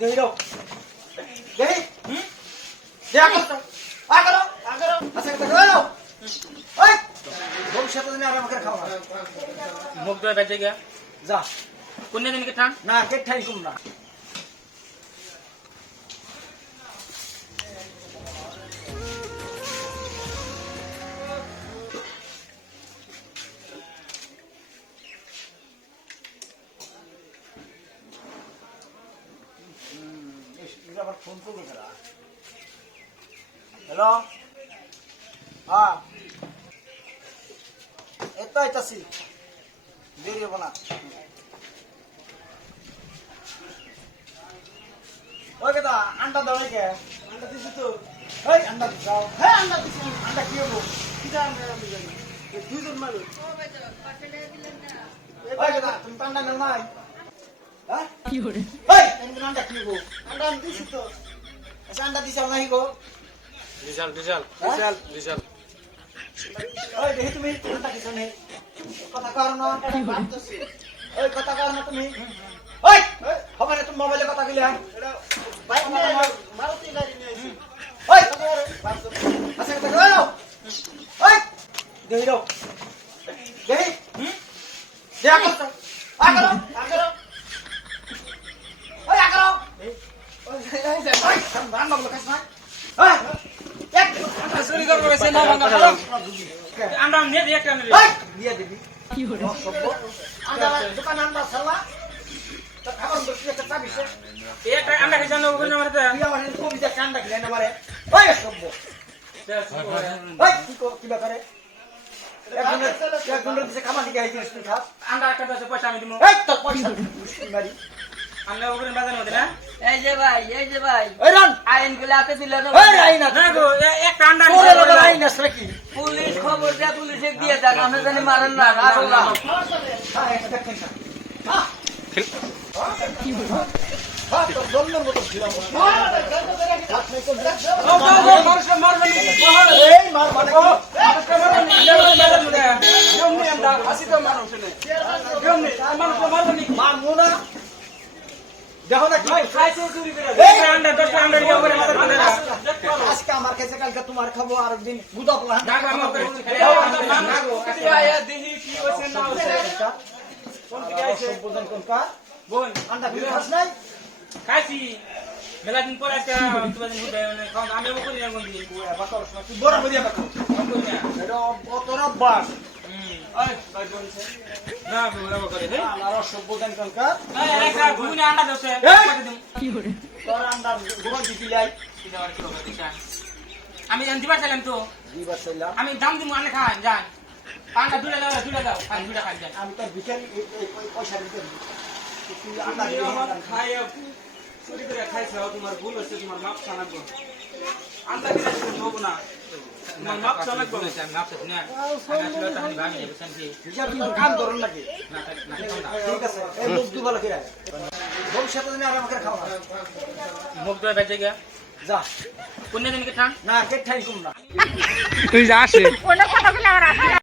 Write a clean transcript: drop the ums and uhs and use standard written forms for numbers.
দেই দাও দেই দে আগরো আচ্ছা কথা দাও ওই ভবিষ্যতে তুমি আর আমাকে খাওয়া মুখ ধোয়া বেঁচে গিয়া যা কোন দিন কে ঠান না কে ঠাই কম না আবার ফোন করবো হ্যালো হ্যাঁ এই তো আইতাছি দেরি হবো না ওই কথা আন্ডা দাও কে আন্ডা দিছি তো এই আন্ডা দাও হ্যাঁ আন্ডা দিছি আন্ডা কি হবো কিটা আন্ডা আমি জানি দুইজন মানুষ ওই কথা তুমি তো আন্ডা নাও নাই হ্যাঁ কি করে এই তুমি আন্ডা কি হবো আন্ডা আমি দিছি তো আচ্ছা আন্ডা দিছাও নাই গো রিজাল্ট ওই দেখি তুমি আন্ডা কিছু নেই কথা কর না ওই কথা কর না তুমি ওই হবে না তুমি মোবাইলে কথা কইলে বাইক নিয়ে মারুতি গাড়ি নিয়ে আইছি ওই আচ্ছা কথা কইলো ওই দেই দাও দেই দে আগরো ওই আগরো ওই রান বাবু কাছ না ওই এক চুরি করবো সে না ভাঙা ভালো আন্ডা নিয়ে দিয়ে একটা নিয়ে ওই দিয়ে দিবি কি হলো আন্ডা দোকান আন্ডা সালা তো খাবার বসে একটা চাবি সে একটা আন্ডা খেয়ে জানো ওখানে মারতে তুই আমার কবিতা কান্ডা খেলে না মারে ওই সব্য ওই কি ব্যাপারে একজনের দিছে খামা দিকে আইছিস তুই খাস আন্ডা একটা দশে পয়সা আমি দিব এই তোর পয়সা বাড়ি আন্ডা ওখানে বাজার মধ্যে না এই যে ভাই ওই রান আইন গুলো হাতে দিল না ওই আইনা না গো একটা আন্ডা তোর লোক আইনা নাকি পুলিশ খবর দেয়া পুলিশে দিয়ে দেন আপনি জানি মারেন না রাখলাম হ্যাঁ এটা দেখেন হ্যাঁ কি হলো হ্যাঁ তো বললাম মতো ছিলাম এই মার মানে মার মুনা দেখো না কি আজকে আমার কাছে কালকে তোমার খাবো আর একদিন গুদা পোলা বোন আন্ডা বিল খাস নাই খাইছি মেলা দিন পর আজকে তোমাদের ঘুরে খাওয়া আমি করি না কোনদিন তুই বড় বড়িয়া কথা এটা অতরা বাস না বড় করে হে আমার সভ্যদান কালকার একটা ঘুগনি আন্ডা দছে কি করে তোর আন্ডা গোবর দিলাই আমি জানতে পারছিলাম তো দিবার চাইলাম আমি দাম দিব আনে খান যান আন্ডা দুটা দাও খান দুটা খান যান আমি তো বিকেল পয়সা দিতে তুই আন্ডা খাই চুরি করে খাইছ তোমার ভুল হচ্ছে তোমার মাপ চালাবো আন্ডা দিলে হবো না তোমার মাপ চালাবো মাপ চালাবো না আসলে তাহলে ভাঙি যাবে শান্তি কাম ধরুন নাকি না ঠিক আছে এই মুখ দুবার কি রাখ ভবিষ্যতে তুমি আর আমাকে খাওয়া মুখ ধোয়া বেঁচে গিয়া যা কোন দিন কে ঠান না কে ঠাই কম না তুই যা আসে কোনো কথা বলে আর